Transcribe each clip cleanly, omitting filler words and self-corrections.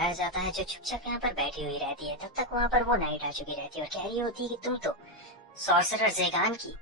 दिखाया जाता है जो चुपचाप यहाँ पर बैठी हुई रहती है। तब तक वहाँ पर वो नाइट आ चुकी रहती है और कह रही होती है कि तुम तो सॉर्सरर ज़ेगान की।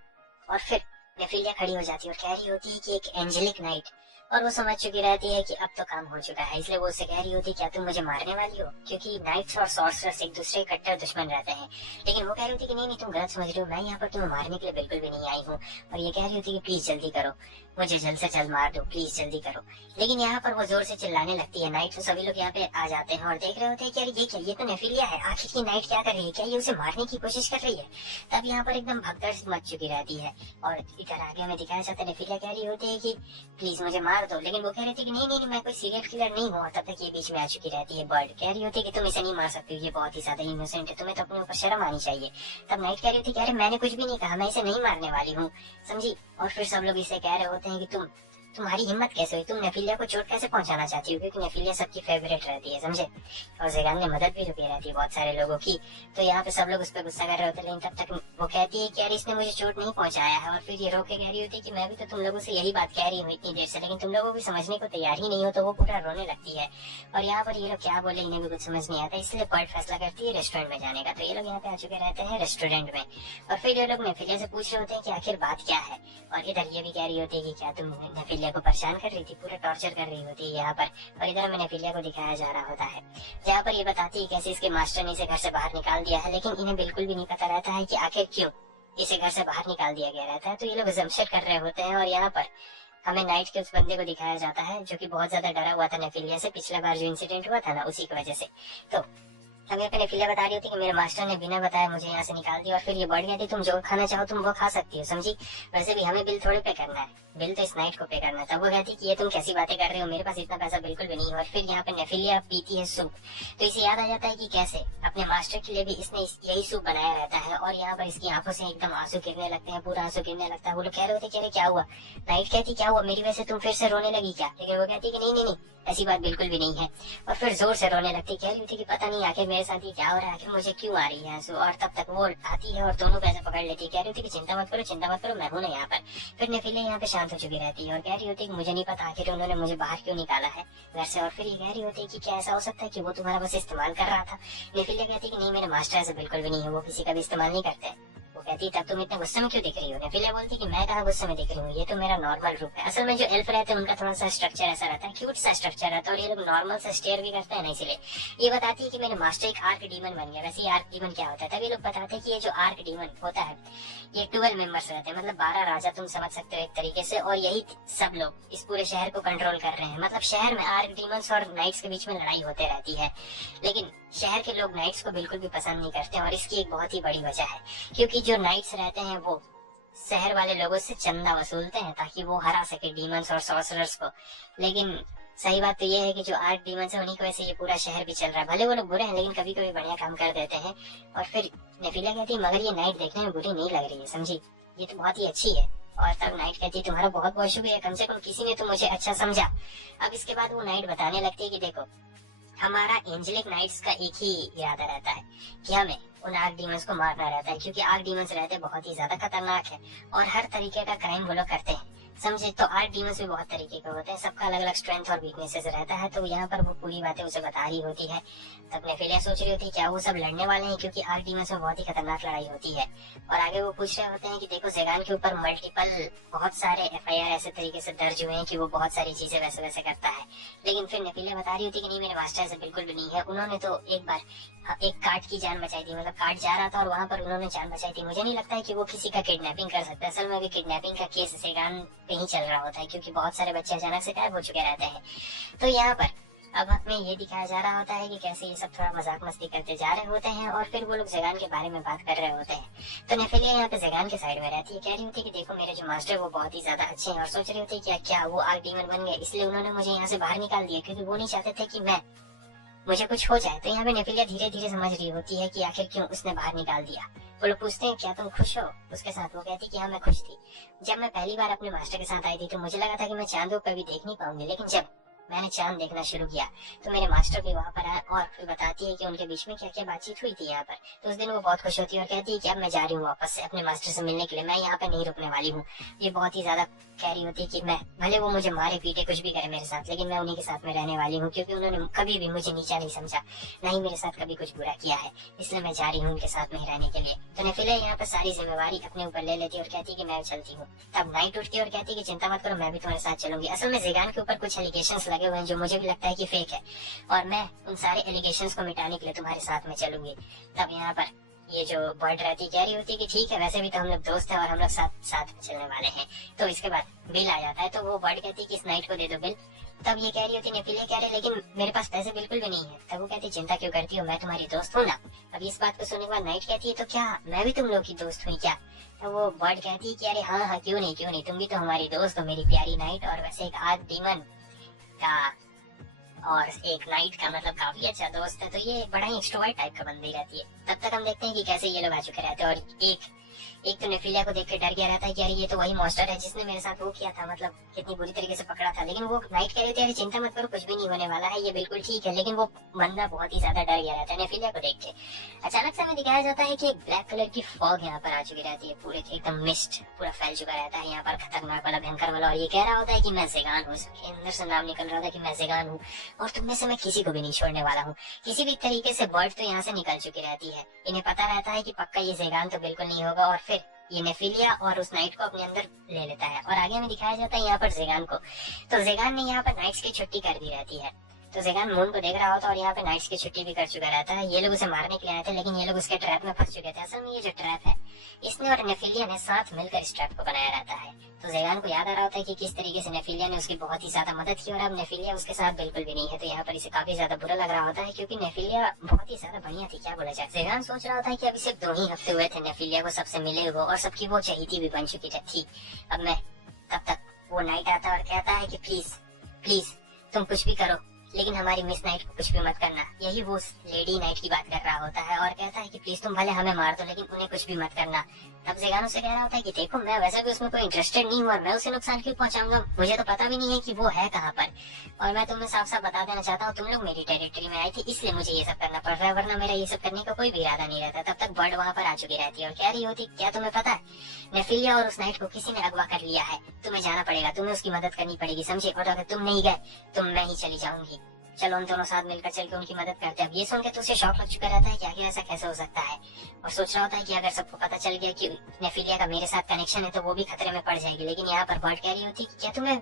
और फिर नेफिलिया खड़ी हो जाती है और कह रही होती है कि एक एंजेलिक नाइट। और वो समझ चुकी रहती है कि अब तो काम हो चुका है, इसलिए वो उससे कह रही होती है क्या तुम मुझे मारने वाली हो, क्योंकि नाइट्स और सॉर्सरर्स एक दूसरे के कट्टर दुश्मन रहते हैं। लेकिन वो कह रही होती है कि नहीं नहीं, तुम गलत समझ रही हो, मैं यहाँ पर तुम्हें मारने के लिए बिल्कुल भी नहीं आई हूँ। और ये कह रही होती है कि प्लीज जल्दी करो, मुझे जल्द से जल्द मार दो, प्लीज जल्दी करो। लेकिन यहाँ पर वो जोर से चिल्लाने लगती है। नाइट तो सभी लोग यहाँ पे आ जाते हैं और देख रहे होते हैं कि यार ये क्या, ये तो नेफिलिया है, आखिर की नाइट क्या कर रही है, क्या ये उसे मारने की कोशिश कर रही है। तब यहाँ पर एकदम भगदड़ मच चुकी रहती है और इधर आगे हमें दिखाया जाता है नेफिलिया कह रही होती है कि प्लीज मुझे मार दो। लेकिन वो कह रही थी कि नहीं नहीं, मैं कोई सीरियल किलर नहीं हूँ। तब तक ये बीच में आ चुकी रहती है बर्ड, कह रही होती है कि तुम इसे नहीं मार सकती, ये बहुत ही ज्यादा इनोसेंट है, तुम्हें तो अपने ऊपर शर्म आनी चाहिए। तब नाइट कह रही थी कि अरे मैंने कुछ भी नहीं कहा, मैं इसे नहीं मारने वाली हूँ, समझी। और फिर सब लोग इसे कह रहे होते हैं कि तुम्हारी हिम्मत कैसे हुई, तुम नेफिलिया को चोट कैसे पहुंचाना चाहती हो, क्योंकि नेफिलिया सबकी फेवरेट रहती है, समझे। और ज़ेगान ने मदद भी रुकी रहती है बहुत सारे लोगों की। तो यहाँ पे सब लोग उस पर गुस्सा कर रहे होते हैं, लेकिन तब तक वो कहती है कि यार इसने मुझे चोट नहीं पहुंचाया है। और फिर ये रोके कह रही होती है कि मैं भी तो तुम लोगों से यही बात कह रही हूँ इतनी देर से, लेकिन तुम लोगों भी समझने को तैयार ही नहीं हो। तो वो पूरा रोने लगती है और यहाँ पर ये लोग क्या बोले इन्हें भी कुछ समझ नहीं आता, इसलिए बर्ड फैसला करती है रेस्टोरेंट में जाने का। तो ये लोग यहाँ पे आ चुके रहते हैं रेस्टोरेंट में और फिर ये लोग नेफिलिया से पूछ रहे होते हैं कि आखिर बात क्या है। और इधर ये भी कह रही होती है कि क्या तुम नेफिलिया को परेशान कर रही थी, पूरा टॉर्चर कर रही होती है यहाँ पर। और इधर हमें नेफिलिया को दिखाया जा रहा होता है जहाँ पर ये बताती है कैसे इसके मास्टर ने इसे घर से बाहर निकाल दिया है, लेकिन इन्हें बिल्कुल भी नहीं पता रहता है कि आखिर क्यों इसे घर से बाहर निकाल दिया गया रहता है। तो ये लोग जमशेद कर रहे होते हैं और यहाँ पर हमें नाइट के उस बंदे को दिखाया जाता है जो कि बहुत ज्यादा डरा हुआ था नेफिलिया से, पिछला बार जो इंसिडेंट हुआ था ना उसी की वजह से। तो अब यहाँ पे नेफिलिया बता रही होती है कि मेरे मास्टर ने बिना बताया मुझे यहाँ से निकाल दिया। और फिर ये बढ़ गया थी, तुम जो खाना चाहो तुम वो खा सकती हो, समझी। वैसे भी हमें बिल थोड़े पे करना है, बिल तो इस नाइट को पे करना है। तब वो कहती कि ये तुम कैसी बातें कर रहे हो, मेरे पास इतना पैसा बिल्कुल भी नहीं है। और फिर यहाँ पे नेफिलिया पीती है सूप, तो इसे याद आ जाता है कि कैसे अपने मास्टर के लिए भी इसने यही सूप बनाया रहता है। और यहाँ पर इसकी आंखों से एकदम आंसू गिरने लगते हैं, पूरा आंसू गिरने लगता है। वो लोग कह रहे होते कि अरे क्या हुआ। नाइट कहती क्या हुआ, मेरी वजह से तुम फिर से रोने लगी क्या। लेकिन वो कहती कि नहीं नहीं नहीं, ऐसी बात बिल्कुल भी नहीं है। और फिर जोर से रोने लगती, कह रही होती कि पता नहीं आखिर मेरे साथ ये क्या हो रहा है, आखिर मुझे क्यों आ रही है आंसू। और तब तक वो आती है और दोनों पैसे पकड़ लेती है, कह रही होती कि चिंता मत करो मैं हूं ना यहाँ पर। फिर नेफिलिया यहाँ पे शांत हो चुकी रहती है और कह रही होती है कि मुझे नहीं पता आखिर उन्होंने मुझे बाहर क्यों निकाला है घर से। और फिर ये कह रही होती है कि क्या ऐसा हो सकता है कि वो तुम्हारा बस इस्तेमाल कर रहा था। नेफिलिया कहती है कि नहीं, मेरे मास्टर ऐसे बिल्कुल भी नहीं है, वो किसी का भी इस्तेमाल नहीं करते। वो कहती तब तुम इतने गुस्से में क्यों दिख रही हो। नेफिलिया बोलती कि मैं कहाँ गुस्से में दिख रही हूँ, ये तो मेरा नॉर्मल रूप है। असल में जो एल्फ रहते हैं उनका थोड़ा सा स्ट्रक्चर ऐसा रहता है, क्यूट सा स्ट्रक्चर रहता है, और ये लोग नॉर्मल से स्टेयर भी करते हैं ना, इसलिए। ये बताती है कि मेरे मास्टर एक आर्क डीमन बन गया। वैसे ये आर्क डीमन क्या होता है, तभी लोग बताते हैं कि ये जो आर्क डीमन होता है ये 12 मेंबर्स रहते हैं, मतलब 12 राजा तुम समझ सकते हो एक तरीके से। और यही सब लोग इस पूरे शहर को कंट्रोल कर रहे हैं। मतलब शहर में आर्क डीमंस और नाइट्स के बीच में लड़ाई होते रहती है, लेकिन शहर के लोग नाइट्स को बिल्कुल भी पसंद नहीं करते। और इसकी एक बहुत ही बड़ी वजह है, क्योंकि जो नाइट्स रहते हैं वो शहर वाले लोगों से चंदा वसूलते हैं ताकि वो हरा सके डीमंस और सॉर्सरर्स को। लेकिन सही बात तो ये है कि जो आर्क डीमंस है उन्हीं की वजह से ये पूरा शहर भी चल रहा है। भले वो लोग बुरे हैं लेकिन कभी कभी बढ़िया काम कर देते हैं। और फिर नेफिलिया कहती है मगर ये नाइट देखने में बुरी नहीं लग रही है, समझी, ये तो बहुत ही अच्छी है। और तब नाइट कहती है तुम्हारा बहुत बहुत शुक्रिया, कम से कम किसी ने तो मुझे अच्छा समझा। अब इसके बाद वो नाइट बताने लगती है कि देखो हमारा एंजेलिक नाइट्स का एक ही इरादा रहता है कि हमें उन आर्क डीमंस को मारना रहता है, क्योंकि आर्क डीमंस रहते बहुत ही ज्यादा खतरनाक है और हर तरीके का क्राइम वो लोग करते हैं, समझे। तो आर्क डीमंस भी बहुत तरीके के होते हैं, सबका अलग अलग स्ट्रेंथ और वीकनेसेस रहता है। तो यहाँ पर वो पूरी बातें उसे बता रही होती है। तब नेफिलिया सोच रही होती है क्या वो सब लड़ने वाले हैं, क्योंकि आर्क डीमंस में बहुत ही खतरनाक लड़ाई होती है। और आगे वो पूछ रहे होते हैं कि देखो ज़ेगान के ऊपर मल्टीपल बहुत सारे FIR ऐसे तरीके से दर्ज हुए हैं कि वो बहुत सारी चीजें वैसे वैसे करता है। लेकिन फिर नेफिलिया बता रही होती है कि नहीं, मेरे मास्टर ऐसे बिल्कुल भी नहीं है, उन्होंने तो एक बार एक कार्ड की जान बचाई थी, मतलब कार्ड जा रहा था और वहां पर उन्होंने जान बचाई थी। मुझे नहीं लगता है कि वो किसी का किडनैपिंग कर सकता है। असल में अभी किडनैपिंग का केस ज़ेगान पे ही चल रहा होता है, क्योंकि बहुत सारे बच्चे अचानक से गायब हो चुके रहते हैं। तो यहाँ पर अब हमें ये दिखाया जा रहा होता है कि कैसे ये सब थोड़ा मजाक मस्ती करते जा रहे होते हैं और फिर वो लोग ज़ेगान के बारे में बात कर रहे होते हैं। तो नेफिलिया यहाँ पे ज़ेगान के साइड में रहती है, कह रही होती है कि देखो मेरे जो मास्टर वो बहुत ही ज्यादा अच्छे हैं। और सोच रही होती है क्या वो आर्क डीमन बन गए, इसलिए उन्होंने मुझे यहाँ से बाहर निकाल दिया, क्योंकि वो नहीं चाहते थे कि मुझे कुछ हो जाए। तो यहाँ पे नेफिलिया धीरे धीरे समझ रही होती है कि आखिर क्यों उसने बाहर निकाल दिया। वो लोग पूछते हैं क्या तुम खुश हो उसके साथ, वो कहती कि हाँ मैं खुश थी। जब मैं पहली बार अपने मास्टर के साथ आई थी तो मुझे लगा था कि मैं चांदों पर भी देख नहीं पाऊंगी, लेकिन जब मैंने चांद देखना शुरू किया। तो मेरे मास्टर भी वहाँ पर आए और फिर बताती है कि उनके बीच में क्या क्या बातचीत हुई थी यहाँ पर। तो उस दिन वो बहुत खुश होती है और कहती है कि अब मैं जा रही हूँ वापस से अपने मास्टर से मिलने के लिए, मैं यहाँ पे नहीं रुकने वाली हूँ। ये बहुत ही ज्यादा कह रही होती है कि मैं, भले वो मुझे मारे पीटे कुछ भी करे मेरे साथ, लेकिन मैं उन्हीं के साथ में रहने वाली हूँ, क्योंकि उन्होंने कभी भी मुझे नीचा नहीं समझा, ना ही मेरे साथ कभी कुछ बुरा किया है, इसलिए मैं जा रही हूँ उनके साथ में रहने के लिए। तो नेफिलिया यहाँ पर सारी जिम्मेवारी अपने ऊपर ले लेती है और कहती है कि मैं चलती हूँ। तब नाइट उठती है और कहती है कि चिंता मत करो, मैं भी तुम्हारे साथ चलूंगी। असल में ज़ेगान के ऊपर कुछ एलिगेशंस लगे हुए हैं जो मुझे भी लगता है कि फेक है, और मैं उन सारे एलिगेशंस को मिटाने के लिए तुम्हारे साथ में चलूंगी। तब यहाँ पर ये जो बर्ड रहती कह रही होती है कि ठीक है, वैसे भी तो हम लोग दोस्त हैं और हम लोग साथ साथ में चलने वाले हैं। तो इसके बाद बिल आ जाता है, तो वो बर्ड कहती है कि इस नाइट को दे दो बिल। तब ये कह रही होती नेफिलिया कह रहे लेकिन मेरे पास पैसे बिल्कुल भी नहीं है। तब वो कहती चिंता क्यों करती हो, मैं तुम्हारी दोस्त हूँ ना। अब इस बात को सुनने के बाद नाइट कहती है तो क्या मैं भी तुम लोग की दोस्त हुई क्या। तो वो बर्ड कहती है कि अरे हाँ हाँ, क्यों नहीं, तुम भी तो हमारी दोस्त हो मेरी प्यारी नाइट, और वैसे एक आर्क डीमन का और एक नाइट का मतलब काफी अच्छा दोस्त है। तो ये बड़ा ही एक्सट्रोवर्ट टाइप का बंदी रहती है। तब तक हम देखते हैं कि कैसे ये लोग आ चुके रहते हैं, और एक तो नेफिलिया को देख के डर गया रहता है कि यार ये तो वही मॉन्स्टर है जिसने मेरे साथ वो किया था, मतलब कितनी बुरी तरीके से पकड़ा था। लेकिन वो नाइट कह रही थी अरे चिंता मत करो, कुछ भी नहीं होने वाला है, ये बिल्कुल ठीक है। लेकिन वो बंदा बहुत ही ज्यादा डर गया रहता है नेफिलिया को देख के। अचानक से हमें दिखाया जाता है कि एक ब्लैक कलर की फॉग यहाँ पर आ चुकी रहती है, पूरे एकदम मिस्ट पूरा फैल चुका रहता है यहाँ पर, खतरनाक वाला, भयंकर वाला। और ये कह रहा होता है कि मैं ज़ेगान हूँ, इसके अंदर से नाम निकल रहा था कि मैं ज़ेगान हूँ और तुम में से मैं किसी को भी नहीं छोड़ने वाला हूँ। किसी भी तरीके से बर्ड तो यहाँ से निकल चुकी रहती है, इन्हें पता रहता है कि पक्का ये ज़ेगान तो बिल्कुल नहीं होगा, और फिर ये नेफिलिया और उस नाइट को अपने अंदर ले लेता है। और आगे हमें दिखाया जाता है यहाँ पर ज़ेगान को। तो ज़ेगान ने यहाँ पर नाइट्स की छुट्टी कर दी रहती है। तो ज़ेगान मून को देख रहा होता है और यहाँ पे नाइट्स की छुट्टी भी कर चुका रहता है। ये लोग उसे मारने के लिए आए थे, लेकिन ये लोग उसके ट्रैप में फंस चुके थे। असल में ये जो ट्रैप है, इसने और नेफिलिया ने साथ मिलकर इस ट्रैप को बनाया रहता है। तो ज़ेगान को याद आ रहा होता है कि किस तरीके से नेफिलिया ने उसकी बहुत ही ज्यादा मदद की, और अब नेफिलिया उसके साथ बिल्कुल भी नहीं है। तो यहाँ पर इसे काफी ज्यादा बुरा लग रहा होता है, क्योंकि नेफिलिया बहुत ही ज्यादा बढ़िया थी, क्या बोला जाए। ज़ेगान सोच रहा होता है कि अभी सिर्फ 2 ही हफ्ते हुए थे नेफिलिया को सबसे मिले हुए, और सबकी वो चहेती भी बन चुकी थी। अब मैं, तब तक वो नाइट आता है और कहता है कि प्लीज प्लीज तुम कुछ भी करो, लेकिन हमारी मिस नाइट को कुछ भी मत करना। यही वो लेडी नाइट की बात कर रहा होता है और कहता है कि प्लीज तुम भले हमें मार दो, लेकिन उन्हें कुछ भी मत करना। तब ज़ेगान से कह रहा होता है कि देखो मैं वैसे भी उसमें कोई इंटरेस्टेड नहीं हूँ, और मैं उसे नुकसान क्यों पहुंचाऊंगा, मुझे तो पता भी नहीं है कि वो है कहाँ पर, और मैं तुम्हें साफ साफ बता देना चाहता हूँ तुम लोग मेरी टेरिटरी में आई थी, इसलिए मुझे ये सब करना पड़ रहा है, वरना मेरा ये सब करने का कोई भी इरादा नहीं रहता। तब तक बर्ड वहाँ पर आ चुकी रहती है और कह रही होती क्या तुम्हें पता है, नेफिलिया और उस नाइट को किसी ने अगवा कर लिया है, तुम्हें जाना पड़ेगा, तुम्हें उसकी मदद करनी पड़ेगी, समझे, और अगर तुम नहीं गए तो मैं ही चली जाऊंगी। चलो हम दोनों साथ मिलकर चल के उनकी मदद करते हैं। अब ये सुन के तो उसे शौक लग चुका रहता है कि आखिर ऐसा कैसे हो सकता है, और सोच रहा होता है कि अगर सबको पता चल गया कि नेफिलिया का मेरे साथ कनेक्शन है तो वो भी खतरे में पड़ जाएगी। लेकिन यहाँ पर बर्ड कह रही होती कि क्या तुम्हें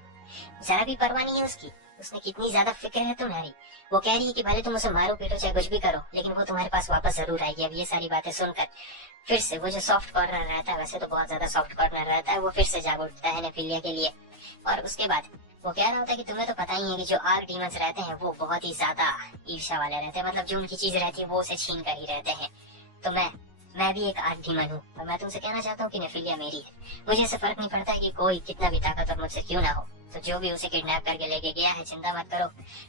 जरा भी परवाह नहीं है उसकी, उसने कितनी ज्यादा फिक्र है तुम्हारी। वो कह रही है कि भले तुम उसे मारो पीटो चाहे कुछ भी करो, लेकिन वो तुम्हारे पास वापस जरूर आएगी। अब ये सारी बातें सुनकर फिर से वो जो सॉफ्ट कॉर्नर रहता है, वैसे तो बहुत ज्यादा सॉफ्ट कॉर्नर रहता है, वो फिर से जाग उठता है नेफिलिया के लिए। और उसके बाद वो कह रहा होता है कि तुम्हें तो पता ही है कि जो आर्क डीमंस रहते हैं वो बहुत ही ज्यादा ईर्ष्या वाले रहते हैं, मतलब जो उनकी चीज रहती है वो उसे छीन कर ही रहते हैं। तो मैं भी एक आर्क डीमन हूँ, और मैं तुमसे कहना चाहता हूँ कि नेफिलिया मेरी है। मुझे इससे फर्क नहीं पड़ता कि कोई कितना भी ताकतवर मुझसे क्यों ना हो, तो जो भी उसे किडनैप करके लेके गया है, चिंता मत करो,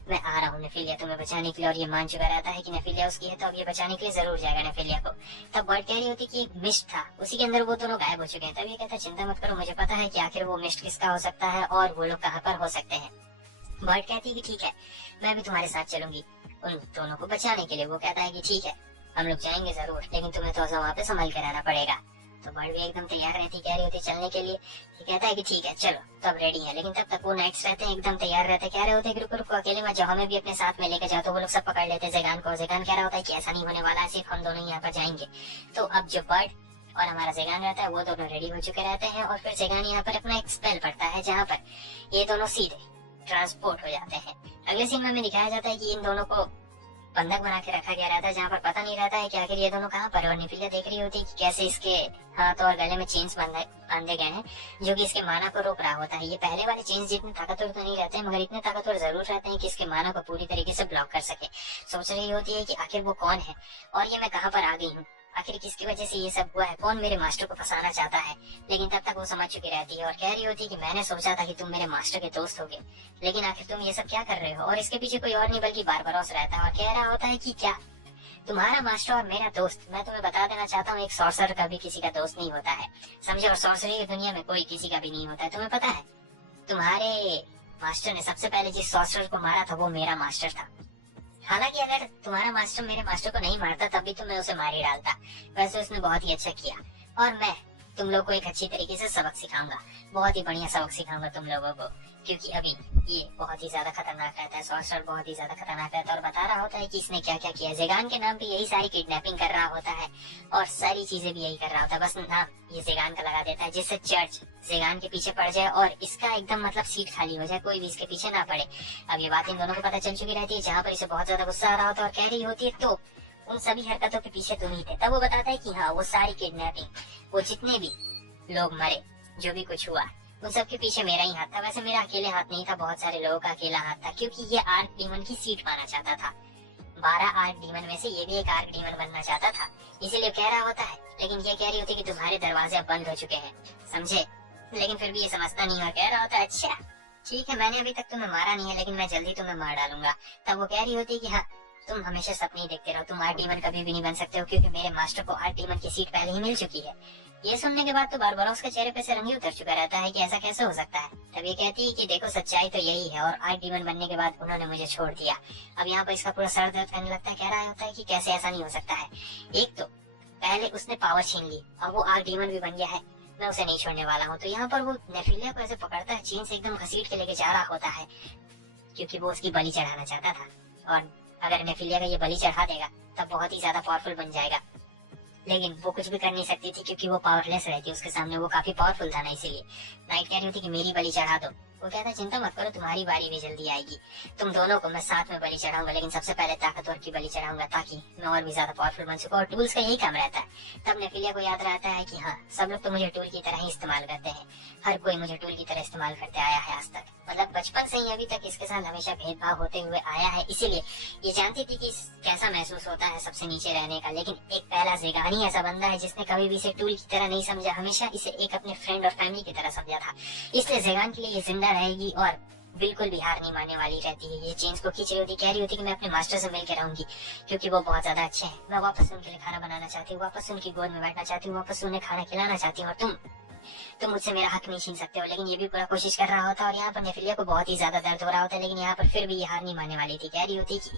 मैं आ रहा हूँ नेफिलिया तुम्हें बचाने के लिए। और ये मान चुका रहता है कि नेफिलिया उसकी है, तो अब ये बचाने के लिए जरूर जाएगा नेफिलिया को। तब बर्ड कह रही होती कि एक मिस्ट था, उसी के अंदर वो दोनों गायब हो चुके हैं। तब ये कहता है चिंता मत करो, मुझे पता है कि आखिर वो मिस्ट किसका हो सकता है और वो लोग कहाँ पर हो सकते हैं। बर्ड कहती है कि ठीक है, मैं भी तुम्हारे साथ चलूंगी उन दोनों को बचाने के लिए। वो कहता है कि ठीक है हम लोग जाएंगे जरूर, लेकिन तुम्हें तो वहाँ पे संभल के रहना पड़ेगा। तो बर्ड भी एकदम तैयार रहती, कह रही होती चलने के लिए। ये कहता है कि ठीक है चलो, तब रेडी है। लेकिन तब तक वो नाइट्स रहते हैं एकदम तैयार रहते, कह रहे होते कि रुको रुको अकेले मत जाओ, हमें भी अपने साथ में लेकर जाओ। तो वो लोग सब पकड़ लेते ज़ेगान को। ज़ेगान कह रहा होता है कि ऐसा नहीं होने वाला है, सिर्फ हम दोनों ही यहाँ पर जाएंगे। तो अब जो बर्ड और हमारा ज़ेगान रहता है वो दोनों रेडी हो चुके रहते हैं, और फिर ज़ेगान यहाँ पर अपना एक स्पेल पढ़ता है, जहाँ पर ये दोनों सीधे ट्रांसपोर्ट हो जाते हैं। अगले सीन में हमें दिखाया जाता है कि इन दोनों को बंधक बना के रखा गया रहता है, जहाँ पर पता नहीं रहता है कि आखिर ये दोनों कहाँ पर है। और नेफिलिया देख रही होती है कि कैसे इसके हाथ और गले में चेन्स बांधे गए हैं, जो कि इसके माना को रोक रहा होता है। ये पहले वाले चेन्स जितने ताकतवर तो नहीं रहते हैं, मगर इतने ताकतवर जरूर रहते हैं कि इसके माना को पूरी तरीके से ब्लॉक कर सके। सोच रही होती है कि आखिर वो कौन है और ये मैं कहाँ पर आ गई हूँ, आखिर किसकी वजह से ये सब हुआ है, कौन मेरे मास्टर को फंसाना चाहता है। लेकिन तब तक वो समझ चुकी रहती है और कह रही होती है कि मैंने सोचा था कि तुम मेरे मास्टर के दोस्त होगे, लेकिन आखिर तुम ये सब क्या कर रहे हो। और इसके पीछे कोई और नहीं बल्कि बारबरोस रहता है और कह रहा होता है कि क्या तुम्हारा मास्टर और मेरा दोस्त, मैं तुम्हें बता देना चाहता हूँ एक सॉर्सर का भी किसी का दोस्त नहीं होता है, समझे। और सॉर्सरी की दुनिया में कोई किसी का भी नहीं होता है। तुम्हें पता है तुम्हारे मास्टर ने सबसे पहले जिस सॉर्सरर को मारा था वो मेरा मास्टर था। हालांकि अगर तुम्हारा मास्टर मेरे मास्टर को नहीं मारता तब भी तो मैं उसे मार ही डालता। वैसे उसने बहुत ही अच्छा किया और मैं तुम लोग को एक अच्छी तरीके से सबक सिखाऊंगा, बहुत ही बढ़िया सबक सिखाऊंगा तुम लोगों को, क्योंकि अभी ये बहुत ही ज्यादा खतरनाक रहता है। सॉर्सरर बहुत ही ज्यादा खतरनाक रहता है और बता रहा होता है कि इसने क्या क्या किया। जेगान के नाम पे यही सारी किडनैपिंग कर रहा होता है और सारी चीजें भी यही कर रहा होता है, बस नाम ये जेगान का लगा देता है जिससे चर्च जेगान के पीछे पड़ जाए और इसका एकदम मतलब सीट खाली हो जाए, कोई भी इसके पीछे ना पड़े। अब ये बात इन दोनों को पता चल चुकी रहती है। जहाँ पर इसे बहुत ज्यादा गुस्सा आ रहा होता है और कह रही होती है तो उन सभी हरकतों के पीछे तुम ही थे। तब वो बताता है कि हाँ, वो सारी किडनैपिंग, वो जितने भी लोग मरे, जो भी कुछ हुआ, उन सब के पीछे मेरा ही हाथ था। वैसे मेरा अकेले हाथ नहीं था, बहुत सारे लोगों का अकेला हाथ था, क्योंकि ये आर्क डीमन की सीट पाना चाहता था। 12 आर्क डीमन में से ये भी एक आर्क डीमन बनना चाहता था, इसीलिए कह रहा होता है। लेकिन ये कह रही होती कि तुम्हारे दरवाजे अब बंद हो चुके हैं, समझे। लेकिन फिर भी ये समझता नहीं और कह रहा होता है अच्छा ठीक है, मैंने अभी तक तुम्हें मारा नहीं है लेकिन मैं जल्दी तुम्हें मार डालूंगा। तब वो कह रही होती कि हाँ, तुम हमेशा सपने ही देखते रहो, तुम आर्क डीमन कभी भी नहीं बन सकते हो, क्योंकि मेरे मास्टर को आर्क डीमन की सीट पहले ही मिल चुकी है। ये सुनने के बाद तो बारबरोस के चेहरे पे से रंग ही उतर चुका रहता है कि ऐसा कैसे हो सकता है। तब ये कहती है कि देखो सच्चाई तो यही है, और आर्क डीमन बनने के बाद उन्होंने मुझे छोड़ दिया। अब यहाँ पर इसका पूरा सर दर्द करने लगता है, कह रहा होता है कि कैसे ऐसा नहीं हो सकता है। एक तो पहले उसने पावर छीन ली और वो आर्क डीमन भी बन गया है, मैं उसे नहीं छोड़ने वाला हूँ। तो यहाँ पर वो नेफिलिया को ऐसे पकड़ता है, चीन से एकदम घसीट के लेके जा रहा होता है, क्योंकि वो उसकी बलि चढ़ाना चाहता था। और अगर नेफिलिया का ये बलि चढ़ा देगा तब बहुत ही ज्यादा पावरफुल बन जाएगा। लेकिन वो कुछ भी कर नहीं सकती थी क्योंकि वो पावरलेस रहती, उसके सामने वो काफी पावरफुल था ना, इसीलिए। नाइट कह रही थी कि मेरी बलि चढ़ा दो। वो कहता है चिंता मत करो, तुम्हारी बारी भी जल्दी आएगी, तुम दोनों को मैं साथ में बलि चढ़ाऊंगा, लेकिन सबसे पहले ताकतवर की बलि चढ़ाऊंगा ताकि मैं और भी ज्यादा पावरफुल बन सकूं। और टूल्स का यही काम रहता है। तब नेफिलिया को याद रहता है कि हाँ, सब लोग तो मुझे टूल की तरह ही इस्तेमाल करते हैं, हर कोई मुझे टूल की तरह इस्तेमाल करते आया है आज तक, मतलब बचपन से ही अभी तक इसके साथ हमेशा भेदभाव होते हुए आया है। इसीलिए ये जानती थी कि कैसा महसूस होता है सबसे नीचे रहने का। लेकिन एक पहला जेगानी ऐसा बंदा है जिसने कभी भी इसे टूल की तरह नहीं समझा, हमेशा इसे एक अपने फ्रेंड और फैमिली की तरह समझा था। इसलिए जेगान के लिए ये जिंदा रहेगी और बिल्कुल भी हार नहीं मानने वाली रहती है। ये चेंज को खींच रही होती, कह रही होती कि मैं अपने मास्टर से मिलकर रहूंगी क्योंकि वो बहुत ज्यादा अच्छे हैं। मैं वापस उनके लिए खाना बनाना चाहती हूँ, वापस उनकी गोद में बैठना चाहती हूँ, वापस उन्हें खाना खिलाना चाहती हूँ, और तुम मुझसे मेरा हक नहीं छीन सकते हो। लेकिन ये भी पूरा कोशिश कर रहा होता है और यहाँ पर नेफिलिया को बहुत ही ज्यादा दर्द हो रहा होता है, लेकिन यहाँ पर फिर भी ये हार नहीं मानने वाली थी। कह रही होती कि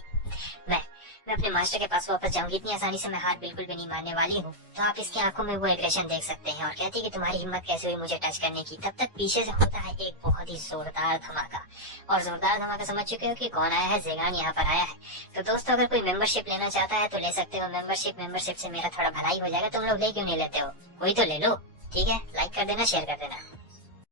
मैं अपने मास्टर के पास वापस जाऊंगी, इतनी आसानी से मैं हार बिल्कुल भी नहीं मानने वाली हूँ। तो आप इसकी आंखों में वो एग्रेशन देख सकते हैं और कहती है कि तुम्हारी हिम्मत कैसे हुई मुझे टच करने की। तब तक पीछे से होता है एक बहुत ही जोरदार धमाका, और जोरदार धमाका समझ चुके हो कि कौन आया है, जेगान यहाँ पर आया है। तो दोस्तों, अगर कोई मेंबरशिप लेना चाहता है तो ले सकते हो। मेंबरशिप से मेरा थोड़ा भलाई हो जाएगा। तुम लोग ले क्यों नहीं लेते हो? कोई तो ले लो, ठीक है। लाइक कर देना, शेयर कर देना।